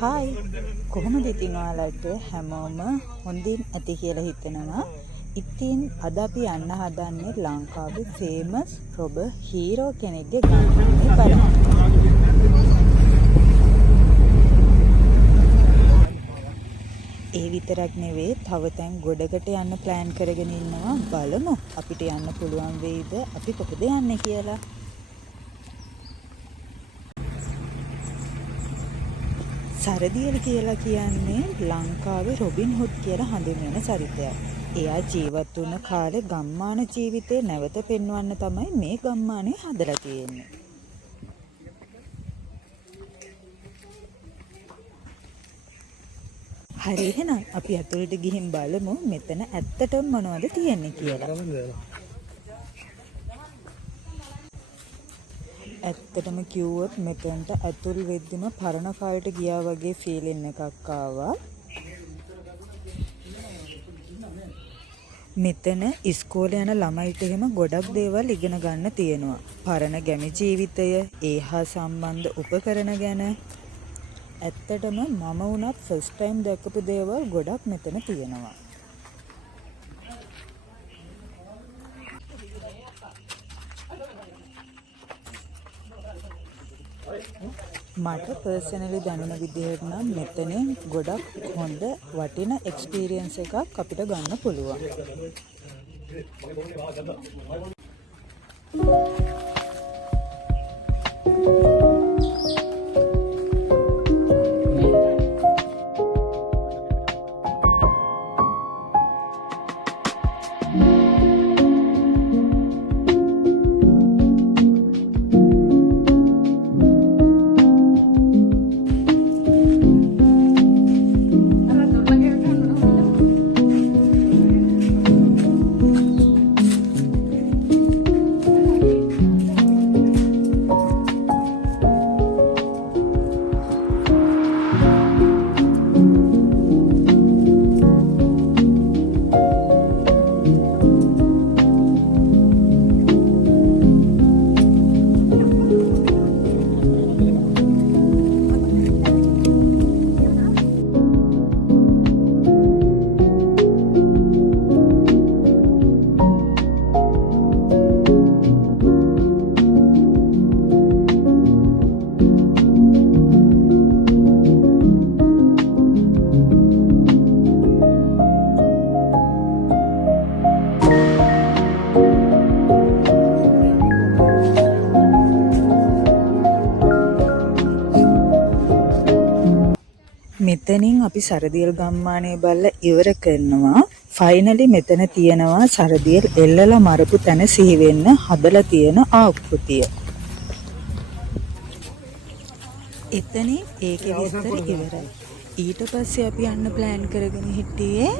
Hi කොහොමද ඉතින් ඔයාලට හැමෝම හොඳින් ඇති කියලා හිතෙනවා. ඉතින් අද අපි යන්න හදන්නේ ලංකාවේ ෆේමස් රොබ හීරෝ කෙනෙක්ගේ ගම්මානේ බලන්න. ඒ විතරක් නෙවෙයි තව තැන් ගොඩකට යන්න ප්ලෑන් කරගෙන ඉන්නවා. බලමු අපිට යන්න පුළුවන් වෙයිද අපි කොහෙද යන්නේ කියලා. සරදියල කියලා කියන්නේ ලංකාවේ රොබින් හුඩ් කියලා හඳුන්වන චරිතයක්. එයා ජීවත් වුණ කාලේ ගම්මාන ජීවිතේ නැවත පෙන්වන්න තමයි මේ ගම්මානේ හදලා තියෙන්නේ. හරි එහෙනම් අපි අතුලට ගිහින් බලමු මෙතන ඇත්තටම මොනවද තියෙන්නේ කියලා. ඇත්තටම කිව්වොත් මෙතනට ඇතුල් වෙද්දිම පරණ කාලයට ගියා වගේ ෆීලින් එකක් ආවා. මෙතන ඉස්කෝලේ යන ළමයිට එහෙම ගොඩක් දේවල් ඉගෙන ගන්න තියෙනවා. පරණ ගැමි ජීවිතය, ඒ හා සම්බන්ධ උපකරණ ගැන. ඇත්තටම මම වුණත් ෆස්ට් ටයිම් දැකපු දේවල් ගොඩක් මෙතන තියෙනවා. මට පර්සනලි දැනුණ විදිහට නම් මෙතනින් ගොඩක් හොඳ වටින එක්ස්පීරියන්ස් එකක් අපිට ගන්න පුළුවන්. මෙතනින් අපි සරදියල් ගම්මානේ බලලා ඉවර කරනවා. ෆයිනලි මෙතන තියෙනවා සරදියල් එල්ලලා මරපු තැන සිහි වෙන්න හදලා තියෙන ආකෘතිය. එතනින් ඒකේ විස්තර ඉවරයි. ඊට පස්සේ අපි යන්න ප්ලෑන් කරගෙන හිටියේ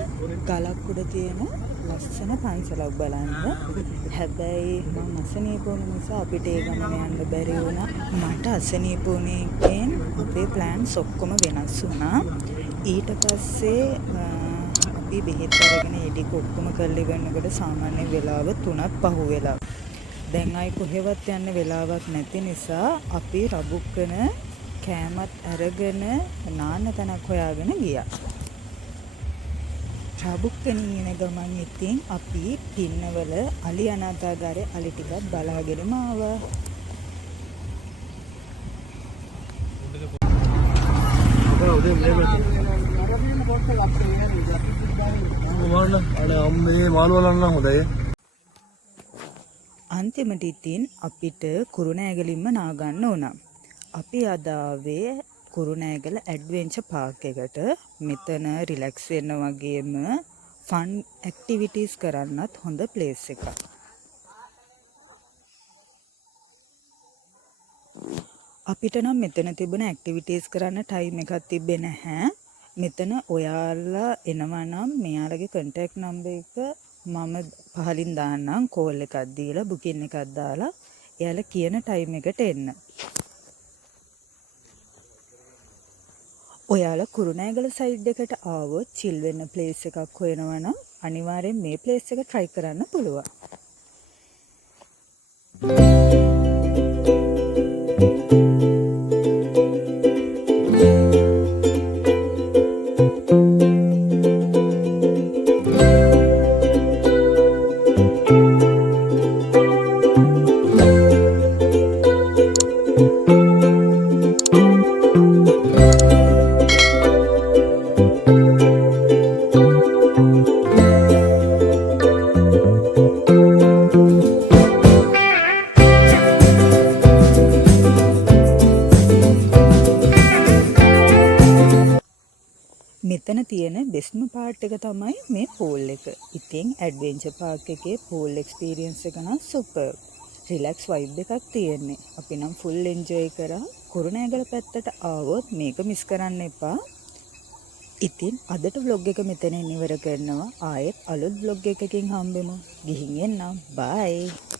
ගලක් උඩ තියෙන ලස්සන පන්සලක් බලන්න. හැබැයි මම අසනීප වුණ නිසා අපිට ඒ ගමන යන්න බැරි වුණා. මට අසනීප වුණේකින් අපේ ප්ලෑන්ස් ඔක්කොම වෙනස් වුණා. ඊට පස්සේ අපි බෙහෙත් අරගෙන එඩික ඔක්කොම කරලා ඉවරනකොට සාමාන්‍ය වෙලාව 3ක් පහු වෙලා. දැන් ආයි කොහෙවත් යන්න වෙලාවක් නැති නිසා අපි රබුක්කන කෑමත් අරගෙන නාන්න තැනක් හොයාගෙන ගියා. රබුක්කනින් එන ගමන් ඉතින් අපි පින්නවල අලි අනාථාගාරේ අලි ටිකක් බලාගෙනම ආවා. අන්තිමට ඉතින් අපිට කුරුණෑගලින්ම නාගන්න වුණා. අපි අද ආවේ කුරුණෑගල ඇඩ්වෙන්චර් පාක් එකට. මෙතන රිලැක්ස් වෙන්න වගේම ෆන් ඇක්ටිවිටීස් කරන්නත් හොඳ ප්ලේස් එකක්. අපිට නම් මෙතන තිබුණ ඇක්ටිවිටීස් කරන්න ටයිම් එකක් තිබ්බේ නැහැ. මෙතන ඔයාලා එනවා නම් මෙයාලගේ කන්ටැක්ට් නම්බර් එක මම පහලින් දාන්නම්. කෝල් එකක් දීලා බුකින් එකක් දාලා එයාලා කියන ටයිම් එකට එන්න. ඔයාලා කුරුණෑගල සයිඩ් එකට ආවොත් චිල් වෙන්න ප්ලේස් එකක් හොයනවා නම් අනිවාර්යෙන් මේ ප්ලේස් එක try කරන්න පුළුවන්. මෙතන තියෙන බෙස්ම පාර්ට් එක තමයි මේ පූල් එක. ඉතින් ඇඩ්වෙන්චර් පාර්ක් එකේ පූල් එක්ස්පීරියන්ස් එක නම් සුපර්. රිලැක්ස් වයිබ් එකක් තියෙන්නේ. අපි නම් ෆුල් එන්ජොයි කරා. කුරුණෑගල පැත්තට ආවොත් මේක මිස් කරන්න එපා. ඉතින් අදට vlog එක මෙතනින් ඉවර කරනවා. ආයෙත් අලුත් vlog එකකින් හම්බෙමු. ගිහින් එන්නම්. bye.